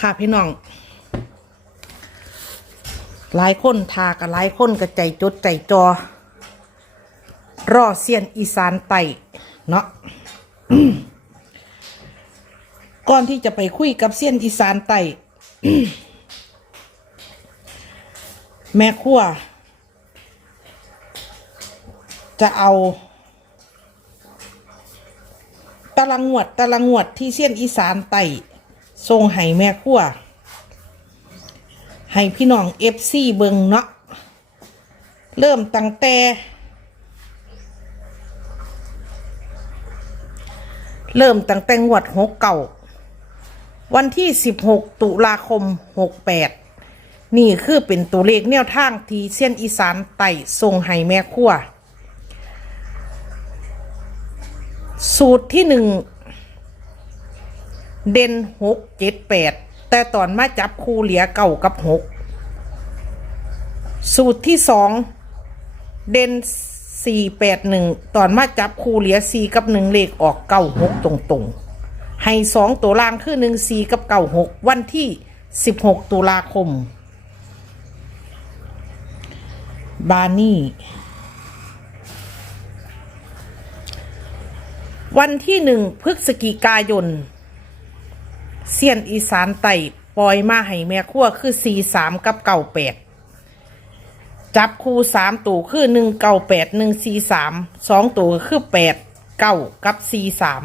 ค่ะพี่น้อง หลายคนทากับหลายคนกับใจจดใจจอ รอเซียนอีสานไตเนาะก่อนที่จะไปคุยกับเซียนอีสานไตแม่ครัวจะเอาตารางงวดตารางงวดที่เซียนอีสานไต ทรงให้แม่ครัวให้พี่น้องเอฟซีเบิงเนาะเริ่มตั้งแต่ เริ่มตั้งแต่งวดหกเก่าวันที่สิบหกตุลาคมหกแปดนี่คือเป็นตัวเลขแนวทางที่เส้นอีสานไต่ทรงให้แม่ครัวสูตรที่หนึ่ง เด่นหกเจ็ดแปดแต่ตอนมาจับคู่เหลียเก่ากับหกสูตรที่สองเด่นสี่แปดหนึ่งตอนมาจับคู่เหลียสี่กับหนึ่งเลขออกเก้าหกตรงๆ ให้สองตัวล่างคือหนึ่งสี่กับเก้าหกวันที่สิบหกตุลาคม บานี่ วันที่หนึ่งพฤศจิกายน เซียนอีสานไต่ปล่อยมาให้แม่ขั้วคือสี่สามกับเก่าแปดจับคู่สามตัวคือหนึ่งเก่าแปดหนึ่งสี่สามสองตัวคือแปดเก้ากับสี่สาม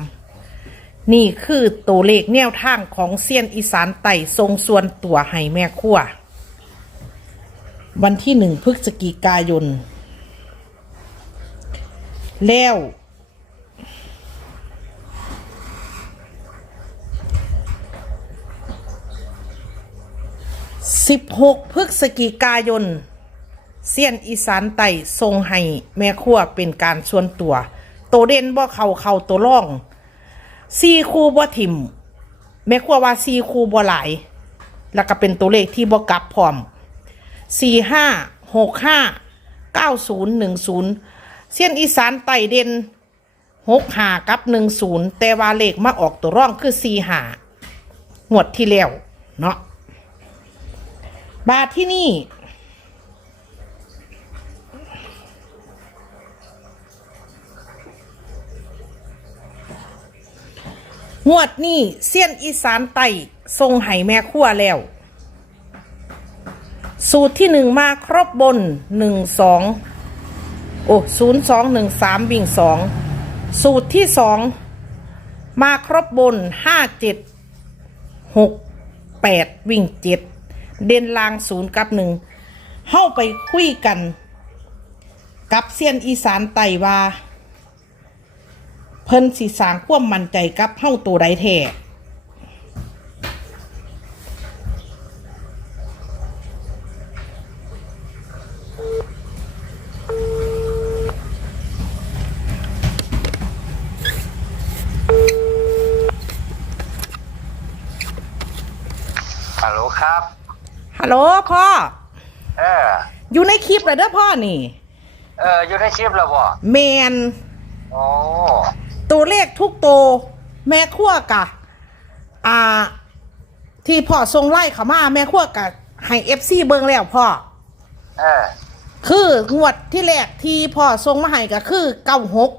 นี่คือตัวเลขแนวทางของเซียนอีสานไต่ทรงส่วนตัวให้แม่ขั้ววันที่หนึ่งพฤศจิกายน แล้ว 16 พฤศจิกายนเซียนอีสานไต่ทรงให้แม่ครัวเป็นการส่วนตัว โตเด่นบ่เขาเขาตัวร่องซีคูบ่ทิมแม่ครัวว่าซีคูบ่หลาย แล้วก็เป็นตัวเลขที่บ่กลับพร้อมสี่ห้าหกห้าเก้าศูนย์หนึ่งศูนย์เซียนอีสานไต่เด่นหกหากับหนึ่งศูนย์แต่ว่าเลขมาออกตัวร่องคือสี่หางวดที่แล้วเนาะ บาทที่นี่ งวดนี้เซียนอีสานไต่ทรงไห้แม่ขั้วแล้ว สูตรที่หนึ่งมาครบบนหนึ่งสองโอ้ศูนย์สองหนึ่งสามวิ่งสองสูตรที่สองมาครบบนห้าเจ็ดหกแปดวิ่งเจ็ด เด่นลางศูนย์กับหนึ่งเข้าไปคุยกัน กับเซียนอีสานไต่ว่า เพิ่นสีสางควมมั่นใจกับเข้าตัวใดแท้ ฮัลโหลครับ ฮัล โหลพ่อ เออ อยู่ในคลิปเลยเด้อพ่อนี่ เออ อยู่ในคลิปแล้วบ่แมนโอ้ตัวเลขทุกตัวแม่ขั้วกะ อ่า ที่พ่อทรงไล่เขามาแม่ขั้วกะให้เอฟซีเบิงแล้วพ่อ เออ คืองวดที่แรกที่พ่อทรงมาให้ก็คือเก้าหก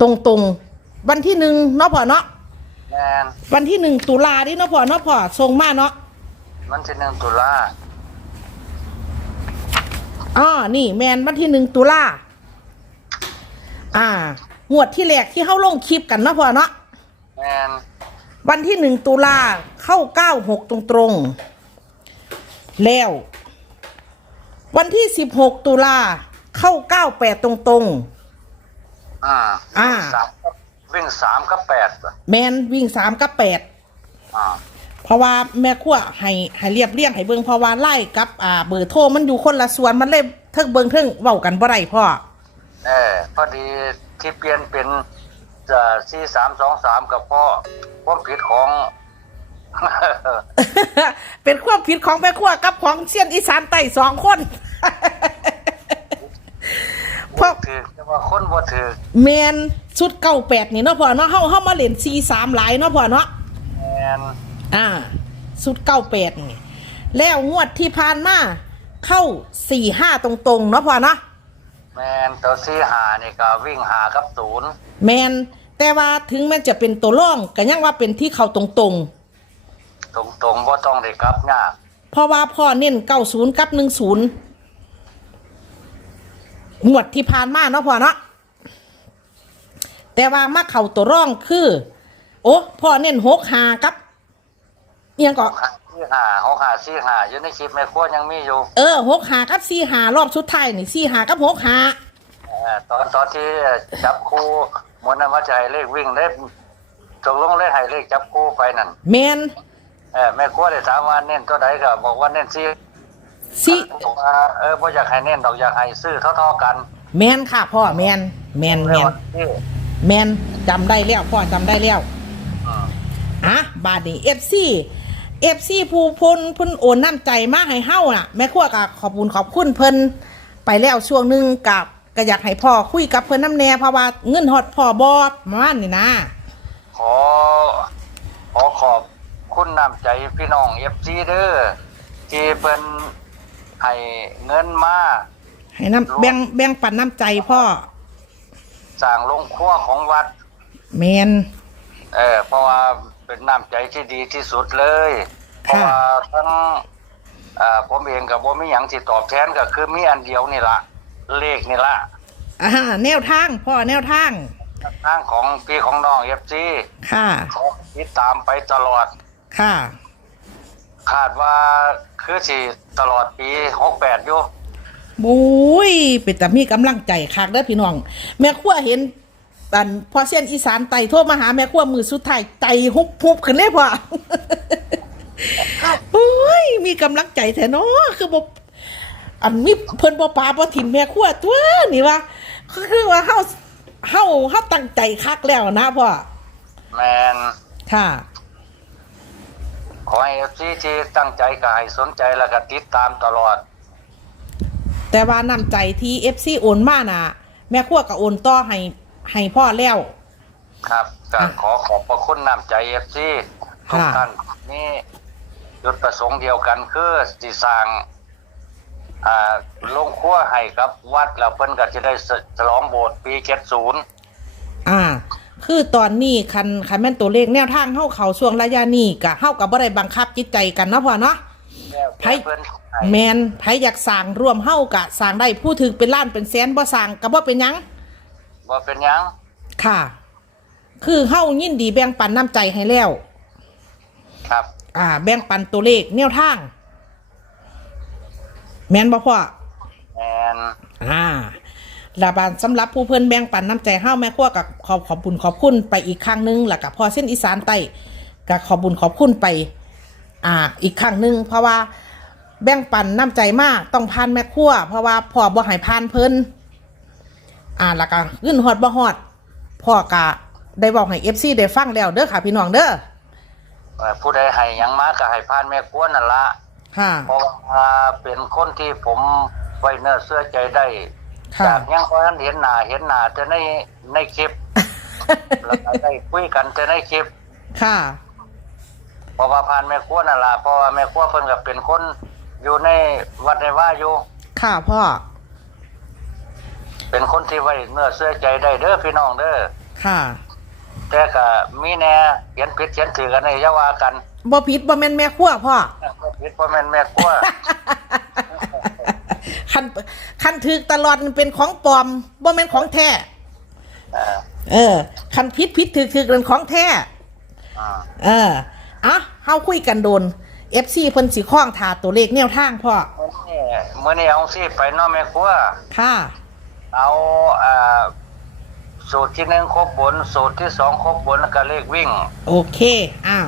ตรงตรงๆวันที่หนึ่งเนาะพ่อเนาะแมนวันที่หนึ่งตุลาดิเนาะพ่อเนาะพ่อทรงมาเนาะ มันจะหนึ่งตุลาอ๋อนี่แมนวันที่หนึ่งตุลาอ่างวดที่แรกที่เข้าลงคลิปกันเนาะพ่อเนาะแมนวันที่หนึ่งตุลาเข้าเก้าหกตรงตรงๆแล้ว วันที่สิบหกตุลาเข้าเก้าแปดตรงตรงอ่าอ่าวิ่งสามกับวิ่งสามกับแปดบ่ๆแมนวิ่งสามกับแปดอ่า เพราะว่าแม่ขั้วให้ให้เรียบเรียงให้เบิงเพราะว่าไล่กับอ่าเบอร์โทรมันอยู่คนละส่วนมันเลยเทิงเบิงเทิงเว้ากันบ่ได้พ่อเออพอดีที่เปลี่ยนเป็นสี่สามสองสามกับพ่อความผิดของ เป็นความผิดของแม่ขั้วกับของเซียนอีสานไต่สองคนเพราะถือแต่ว่าคนบ่ถือแมนชุดเก้าแปดนี่เนาะพ่อเนาะเฮาเฮามาเล่นซีสามหลายเนาะพ่อเนาะแมน อ่าสุดเก้าแปดนี่แล้วงวดที่ผ่านมาเข้าสี่ห้าตรงๆเนาะพ่อเนาะแมนตัวซี่หานี่ก็วิ่งหากับศูนย์แมนแต่ว่าถึงแม้จะเป็นตัวร่องก็ยังว่าเป็นที่เข้าตรงตรงตรงๆว่าต้องได้กลับยากๆ เพราะว่าพ่อเน้นเก้าศูนย์กับหนึ่งศูนย์งวดที่ผ่านมาเนาะพ่อเนาะแต่ว่ามาเข้าตัวร่องคือ โอ้พ่อเน้นหกหากับ เอียงก็หาซี่หาหกหาซี่หาอยู่ในคลิปแม่ครัวยังมีอยู่ เออหกหากับสี่หารอบสุดท้ายนี่สี่หากับหกหาเอ่อตอนตอนที่จับคู่มวนนั้นว่าจะให้เลขวิ่งได้ตกลงเลขให้เลขจับคู่ไปนั่นแมนเออแม่ครัวได้ถามว่าเน้นตัวใดก็บอกว่าเน้นซี่สี่บอกว่าเออบ่อยากให้เน้นดอกอยากให้ซื้อเท่าๆกันแมนค่ะพ่อแมนแมนแมเรื่นวันที่แมนจำได้แล้วพ่อจำได้แล้ว อืม อะบาดนี้เอฟซี เอฟซีผู้เพุ่นเพุ่นโอนน้ำใจมาให้เฮาน่ะ แม่ครัวก็ขอบคุณขอบคุณเพิ่นไปแล้วช่วงหนึงกับก็อยากให้พ่อคุยกับเพิ่นน้ำแน่เพราะว่าเงินฮอดพ่อบอประมาณนี้นะขอขอขอบคุณน้ำใจพี่น้องเอฟซีเด้อที่เพิ่นให้เงินมาให้น้ำแบ่งแบ่งปันน้ำใจพ่อสร้างโรงครัวของวัดแมนเออเพราะว่า เป็นน้ำใจที่ดีที่สุดเลยเพค่ะราะว่าทั้งอ่าผมเองกับผมมีหยังสิตอบแทนก็คือมีอันเดียวนี่ละเลขนี่ละอ่าแนวทางพ่อแนวทางทางของพี่ของน้องเอฟซีค่ะขอติดตามไปตลอด ค่ะ คาดว่าคือสิตลอดปีหกแปดอยู่บุ้ยเป็นแต่มีกำลังใจคักเด้อพี่น้อง แม่ครัวเห็น อันพอเส้นอีสานไต่โทรมาหาแม่ครัวมือสุดท้ายใจฮุบฮุบขึ้นเลยพ่อโอ้ยมีกำลังใจแท้เนาะคือบ่อันมีเพิ่นบ่ปาบ่ถิ่มแม่ครัวตัวนี่ว่าคือว่าเฮาเฮาเฮาตั้งใจคักแล้วนะพ่อแมนค่ะขอให้เอฟซีที่ตั้งใจก็ให้สนใจแล้วก็ติดตามตลอด แต่ว่านำใจที่ FC โอนมาน่ะ แม่ครัวก็โอนต่อให้ ให้พ่อแล้ว ครับก็อะขอขอบพระคุณน้ำใจเอฟซีทุกค่ะท่านนี่จุดประสงค์เดียวกันคือสิสร้างอ่าลงครัวให้กับ วัดแล้วเพิ่นก็จะได้ฉลองโบสถ์ปีเจ็ดศูนย์อ่า คือตอนนี้คันคันแม่นตัวเลขแนวทางเฮาเขาช่วงระยะนี้กะเฮากับบ่ได้บังคับจิตใจกันเนาะพ่อเนาะไผเพิ่นให้แมนไผอยากสั่งร่วมเฮากะสั่งได้ผู้ถึงเป็นล้านเป็นแสนบ่สั่งก็บ่เป็นหยัง บ่เป็นหยังค่ะ คือเฮายินดีแบ่งปันน้ำใจให้แล้ว ครับ อ่า แบ่งปันตัวเลขแนวทาง แม่นบ่พ่อ แมนอ่าลาบานสำหรับผู้เพิ่นแบ่งปันน้ำใจเฮาแม่ครัวกับขอบขอบบุญขอบคุณไปอีกครั้งหนึงแล้วก็พอเส้นอีสานใต้ก็ขอบบุญขอบคุณไป อ่า อีกครั้งหนึงเพราะว่าแบ่งปันน้ำใจมากต้องผ่านแม่ครัวเพราะว่าพ่อบ่ให้ผ่านเพิ่น อ่าแล้วก็ขึ้นฮอดบ่ฮอดพ่อกะได้บอกให้ FC ได้ฟังแล้วเด้อค่ะ พี่น้องเด้อเอ่อผู้ใดให้หยังมาก็ให้ผ่านแม่ครัวนั่นละค่ะ เพราะว่าเป็นคนที่ผมไว้เนื้อเสื้อใจได้ ค่ะ จากยังเพราะนั้นเห็นหน้าเห็นหน้าแต่ในในคลิป แล้วก็ได้คุยกันแต่ในคลิป ค่ะ เพราะว่าผ่านแม่ครัวนั่นล่ะเพราะว่าแม่ครัวเพิ่นก็เป็นคนอยู่ในวัดในว่าอยู่ค่ะพ่อ เป็นคนที่ไว้เนื้อเสื้อใจได้เด้อพี่น้องเด้อค่ะแต่ก็มีแน่เขียนผิดเขียนถือกันในอยาว่ากันบ่ผิดบ่แม่นแม่ครัวพ่อผิดเพราะแม่นแม่ครัวคันคันถึกตลอดมันเป็นของปลอมบ่แม่นของแท้เอ่อเออคันพิษพิษถึกถึกเป็นของแท้อ่าเอออะเฮาคุยกันโดน FC เพิ่นสิคล้องถาตัวเลขแนวทางพ่อมื้อนี้มื้อนี้เอาสิไปเนาะแม่ครัวค่ะ เอาอ่าสูตรที่หนึ่งครบบน สูตรที่สองครบบนแล้วก็เลขวิ่ง โอเค อ้าว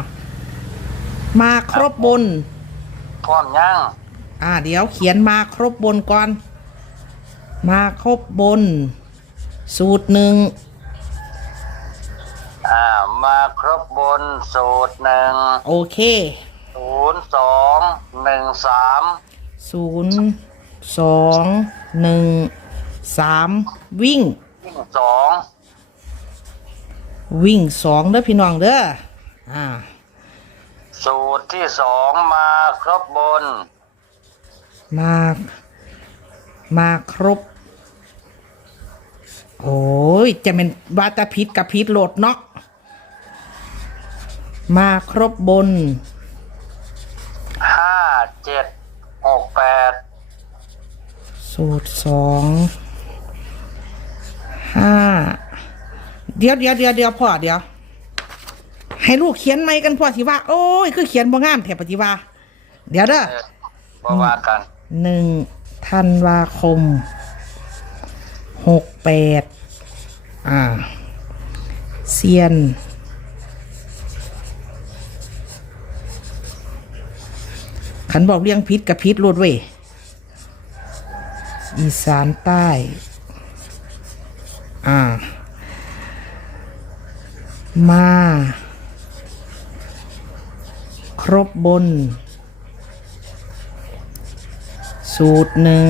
มาครบบน พร้อมยังอ่า เดี๋ยวเขียนมาครบบนก่อน มาครบบน สูตรหนึ่งอ่ามาครบบน สูตรหนึ่งโอเคศูนย์สองหนึ่งสามศูนย์สองหนึ่ง สามวิ่ง วิ่งสองวิ่งสองเด้อพี่น้องเด้ออ่า สูตรที่สองมาครบบน มา มาครบ โอ้ย จะเป็นวาตาพิษกับพิษโหลดเนาะ มาครบบน ห้าเจ็ดหกแปดสูตรสอง ห้าเดี๋ยวเดี๋ยวเดี๋ยวเดี๋ยวพ่อเดี๋ยว ให้ลูกเขียนไหมกันพ่อสิว่า โอ้ยคือเขียนบ่งามแถบปฏิว่า เดี๋ยวเด้อเออบ่ว่ากันหนึ่งธันวาคมหกแปดอ่าเซียน ขันบอกเรียงพิษกับพิษรดเว้ยอีสานใต้ อ่า มา ครบบน สูตรหนึ่ง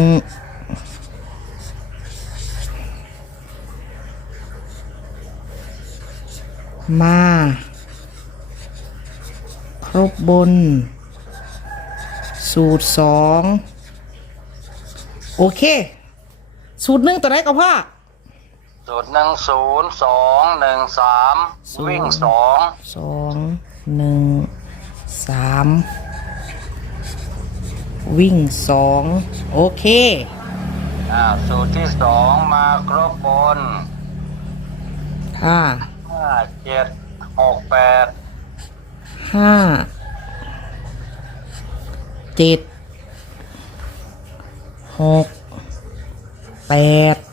มา ครบบน สูตรสอง โอเค สูตรหนึ่งตัวไหนก็พ่อ สูตรหนึ่งศูนย์สองหนึ่งสามศูนย์วิ่งสองสองหนึ่งสามวิ่งสองโอเค อ่าสูตรที่สองมาครบบนห้าห้าเจ็ดหกแปดห้าเจ็ดหกแปด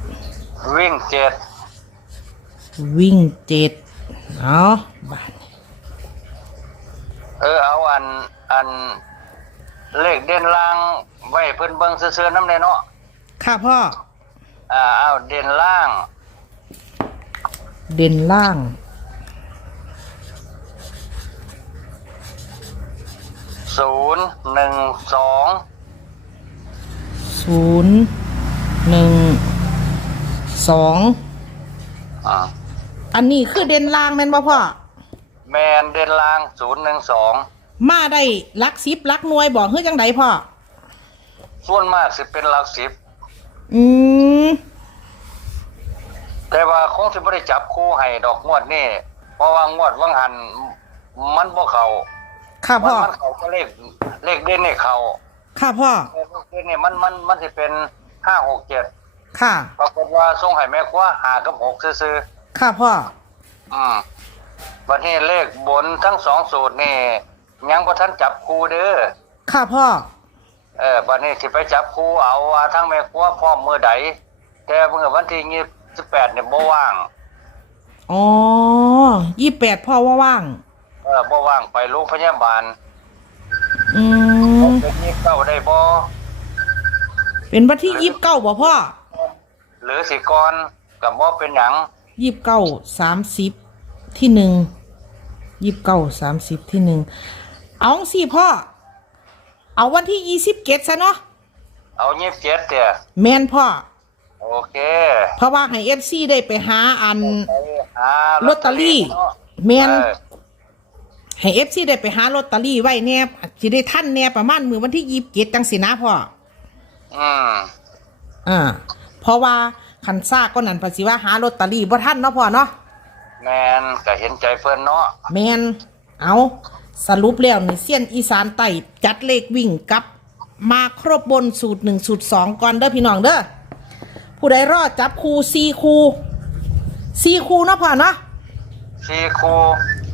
วิ่งเจ็ดวิ่งเจ็ดเอาบาทเออเอาอันอันเลขเด่นล่างไว้เพิ่นเบิ่งซื่อๆน้ำเลยเนาะค่ะพ่ออ่าเอาเด่นล่าง เด่นล่าง ศูนย์หนึ่งสองศูนย์หนึ่ง สองอ่าอันนี้คือเด่นล่างแม่นบ่พ่อ แมนเด่นล่างศูนย์หนึ่งสองมาได้ลักซิบลักหน่วยบอกเฮ้ยจังไดพ่อ ส่วนมากสิเป็นหลักสิบ อืมแต่ว่าคงสิบ่ได้จับคู่ให้ดอกงวดนี่เพราะว่างวดวังหันมันบ่เข้าค่ะมัพ่อ มันเข้าก็เลขเลขเด่นนี่เข้าค่ะพ่อ เลขเด่นนี่มันมันมันสิเป็นห้าหกเจ็ด ค่ะ ปรากฏว่าส่งให้แม่ครัวหากับหกซื่อค่ะพ่อ ๆอืมบัดนี้เลขบนทั้งสองสูตรนี่ยังบ่ทันจับคู่เด้อค่ะพ่อ เออบัดนี้สิไปจับคู่เอาว่าทั้งแม่ครัวพร้อมมื้อใดแต่เมื่อวันที่28เนี่ยบ่ว่างอ๋อยี่แปดพ่อว่าว่าง เออบ่ว่างไปโรงพยาบาลอืมเป็นยี่เก้าได้บ่เป็นวันที่ยี่สิบเก้าบ่พ่อ หรือสิกรกับบ่เป็นหยังยี่สิบเก้าสามสิบที่หนึ่งยี่สิบเก้าสามสิบที่หนึ่งเอาสิพ่อ เอาวันที่ยี่สิบเจ็ดซะเนาะเอายี่สิบเจ็ดเตี่ยแมนพ่อ โอเคเพราะว่าให้เอฟซีได้ไปหาอันไปหาลอตเตอรี่เนาะแมนเออให้เอฟซีได้ไปหาลอตเตอรี่ไว้แน่สิได้ท่านแน่ประมาณมือวันที่ยี่สิบเจ็ดจังสินะพ่ออืม อ่า เพราะว่าคันซ่าก็นั่นภาษีว่าหาลอตเตอรี่บ่ท่านเนาะพ่อเนาะแมนก็เห็นใจเพิ่นเนาะแมนเอาสรุปแล้วนี่เซียนอีสานไต่จัดเลขวิ่งกับมาครบบนสูตรหนึ่งสูตรสองก่อนเด้อพี่น้องเด้อผู้ใดรอดจับคูซีคูซีคูเนาะพ่อเนาะสี่ครู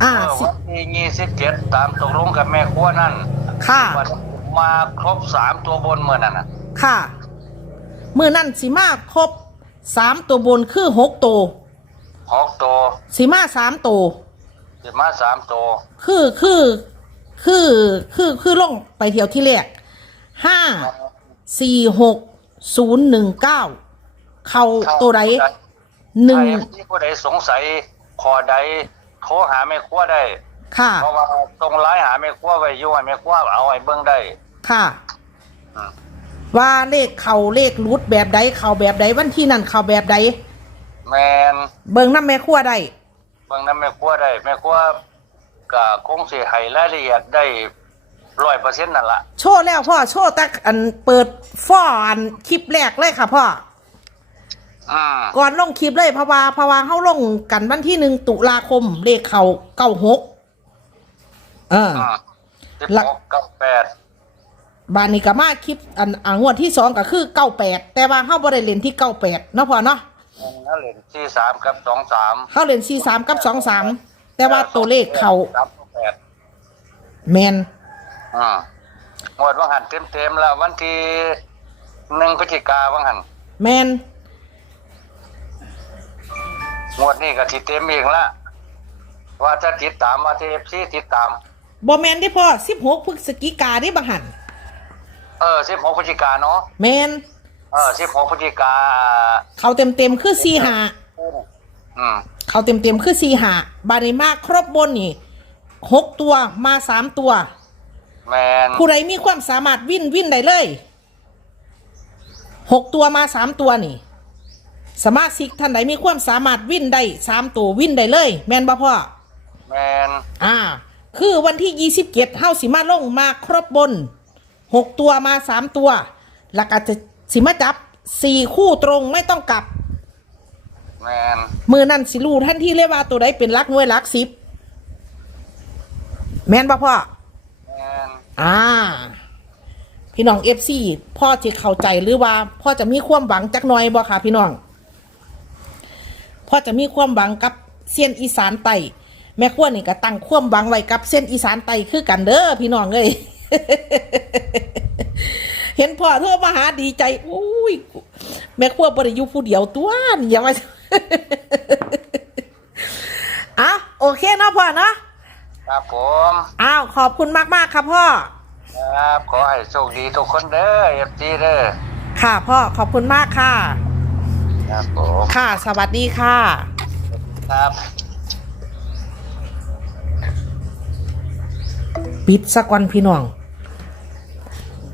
อ่าเมื่อสิวันที่ยี่สิบเจ็ดตามตกลงกับแม่ครัวนั่นค่ะวันมาครบสามตัวบนเมื่อนั้นน่ะค่ะ มือนั่นสีมาครบสามตัวบนคือหกตัวหกตัวสีมาสามตัวสิมาสามตัวคือคือคือคือคือลงไปเที่ยวที่แรกห้าสี่หกศูนย์หนึ่งเก้าเข้าตัวใดหนึ่งใครที่ผู้ใดสงสัยขอใดโทรหาแม่ครัวได้ ค่ะเพราะว่าตรงไลน์หาแม่ครัวไว้อยู่ให้แม่ครัวเอาไว้เบิ่งได้ ค่ะอืม ว่าเลขเขาเลขรูดแบบใดเขาแบบใดวันที่นั่นเขาแบบใดแมนเบิ่งน้ำแม่ครัวได้เบิ่งนำแม่ครัวได้แม่ครัวก็คงสิให้รายละเอียดได้ร้อยเปอร์เซ็นต์นั่นละโชว์แล้วพ่อโชว์แต่อันเปิดฟ้ออันคลิปแรกเลยค่ะพ่ออืมก่อนลงคลิปเลยเพราะว่าเพราะว่าเขาลงกันวันที่หนึ่งตุลาคมเลขเขาเก้าหกเอออืมสิบหลักหกกับแปด บานนี้ก็มาคลิปอันอ่างวดที่สองก็คือเก้าแปดแต่ว่าเขาบริเล่นที่เก้าแปดเนาะพ่อเนาะนั่นเหรียญที่สามกับสองสามเขาเล่นสี่สามกับสองสามแต่ว่าตัวเลขเขาสามแปดแมนอืมหมดวังหันเต็มเต็มๆแล้ววันที่หนึ่งพฤศจิกาวังหันแมนงวดนี้ก็ติดเต็มอีกละว่าจะติดตามว่าที่เอฟซีติดตามบอแมนที่พ่อสิบหกพฤศจิกาได้บังหัน เออสิบหกพฤศจิกาเนาะแมนเออสิบหกพฤศจิกาเขาเต็มเต็มๆคือสี่หาอืมเขาเต็มเต็มๆคือสี่หาบานี้มาครบบนนี่หกตัวมาสามตัว แมนผู้ใดมีความสามารถวิ่นวิ่นได้เลยหกตัวมาสามตัวนี่ สมาชิกท่านใดมีความสามารถวิ่นได้สามตัววิ่นได้เลย แมนบ่พ่อ แมนอ่า คือวันที่ยี่สิบเจ็ดเฮาสิมาลงมาครบบน หกตัวมาสามตัวแล้วก็จะสิมาจับสี่คู่ตรงไม่ต้องกลับ แมนมือนั่นสิรู้ท่านที่เรียกว่าตัวใดเป็นลักหน่วยลักสิบแมนบ่พ่อ แมนอ่า พี่น้องเอฟซีพ่อจะเข้าใจหรือว่าพ่อจะมีความหวังจักหน่อยบ่ค่ะพี่น้อง พ่อจะมีความหวังกับเส้นอีสานไต่แม่ขั้วนี่ก็ตั้งความหวังไว้กับเส้นอีสานไต่คือกันเด้อพี่น้องเอ้ย เห็นพ่อโทรมาหาดีใจอุ้ยแม่ขั้วบริยุผู้เดียวตัวนี่อย่ามาอะโอเคเนาะพ่อเนาะครับผมอ้าวขอบคุณมากๆครับพ่อครับขอให้โชคดีทุกคนเด้อเอฟซีเด้อค่ะพ่อขอบคุณมากค่ะ ครับผมค่ะ สวัสดีค่ะ ครับปิดสักวันพี่น้อง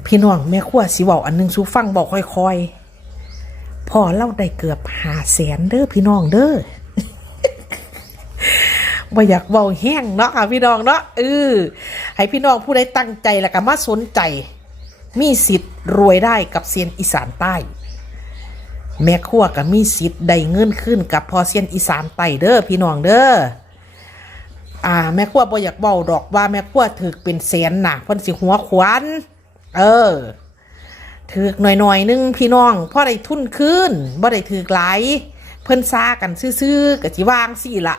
พี่น้องแม่ขั้วสิเว้าอันหนึงสูฟังบอกค่อยๆพ่อเล่าได้เกือบหาแสนเด้อพี่น้องเด้อบ่อยากเว้าแห้งเนาะค่ะพี่น้องเนาะเออให้พี่น้องผู้ใดตั้งใจแล้วก็มาสนใจ มีสิทธิ์รวยได้กับเซียนอีสานใต้ แม่ขั้วก็มีสิทธิ์ได้เงินขึ้นกับพอเซียนอีสานใต้เด้อพี่น้องเด้ออ่าแม่ขั้วบ่อยากเบาดอกว่าแม่ขั้วถือเป็นแสนหน่ะเพิ่นสิหัวขวาน เออถือหน่อยๆนึงพี่น้องพ่อได้ทุนขึ้นบ่ได้ถือหลายเพิ่นซากันซื่อๆก็สิวางสิละ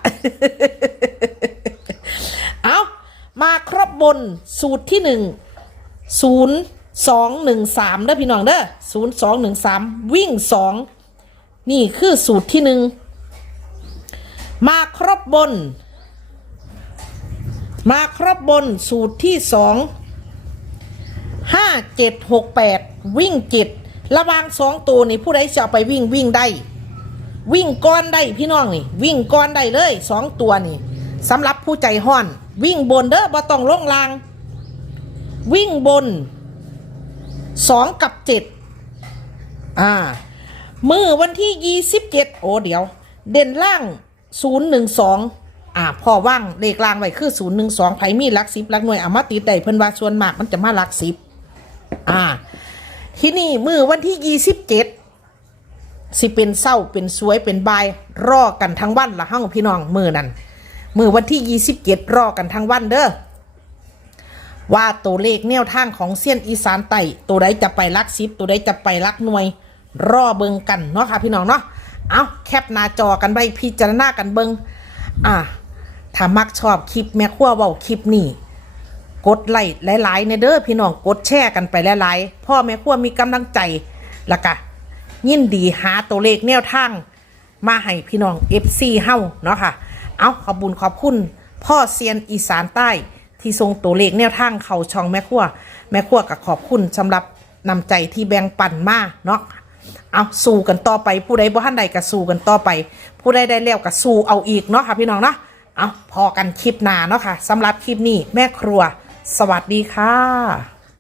เอามาครบบนสูตรที่หนึ่งศูนย์สองหนึ่งสามเด้อพี่น้องเด้อศูนย์สองหนึ่งสามวิ่งสองนี่คือสูตรที่หนึ่งมาครบบน มาครบบนสูตรที่สอง ห้าเจ็ดหกแปดวิ่งเจ็ดระวางสองตัวนี่ผู้ใดจะเอาไปวิ่งวิ่งได้ วิ่งก้อนได้พี่น้องนี่ วิ่งก้อนได้เลยสองตัวนี่สำหรับผู้ใจห้อน วิ่งบนเด้อบ่ต้องลงลาง วิ่งบนสองกับเจ็ดอ่ามือวันที่ยี่สิบเจ็ดโอ้เดี๋ยว เด่นล่างศูนย์หนึ่งสองอ่าพอว่างเลขล่างไว้คือศูนย์หนึ่งสองไผมีลักสิบลักหน่วยเอามาติดได้เพิ่นว่าส่วนมากมันจะมาลักสิบ อ่า ที่นี่มือวันที่ยี่สิบเจ็ดสิเป็นเศร้าเป็นสวยเป็นบายรอกันทั้งวันละห้องพี่น้องมือนั้นมือวันที่ยี่สิบเจ็ดรอกันทั้งวันเด้อว่าตัวเลขแนวทางของเซียนอีสานไต่ตัวใดจะไปลักซิปตัวใดจะไปลักหน่วย รอเบิงกันเนาะค่ะพี่น้องเนาะเอาแคปหน้าจอกันไปพิจารณากันเบิงอะถ้ามักชอบคลิปแม่ขั้วเว้าคลิปนี้ กดไลค์หลายๆในเด้อพี่น้องกดแชร์กันไปหลายๆพ่อแม่ขั้วมีกำลังใจล้วก็ยินดีหาตัวเลขแนวทางมาให้พี่น้อง FC เฮาเนาะค่ะ เอาขอบบุญขอบคุณพ่อเซียนอีสานใต้ที่ทรงตัวเลขแนวทางเขาช่องแม่ขั้วแม่ขั้วก็ขอบคุณสำหรับนำใจที่แบ่งปันมาเนาะเอาสู้กันต่อไปผู้ใดบ่ทันใดก็สู้กันต่อไป ผู้ใดได้แล้วก็สู้เอาอีกเนาะค่ะพี่น้องเนาะเอาพอกันคลิปหน้าเนาะค่ะสำหรับคลิปนี้แม่ครัว สวัสดีค่ะ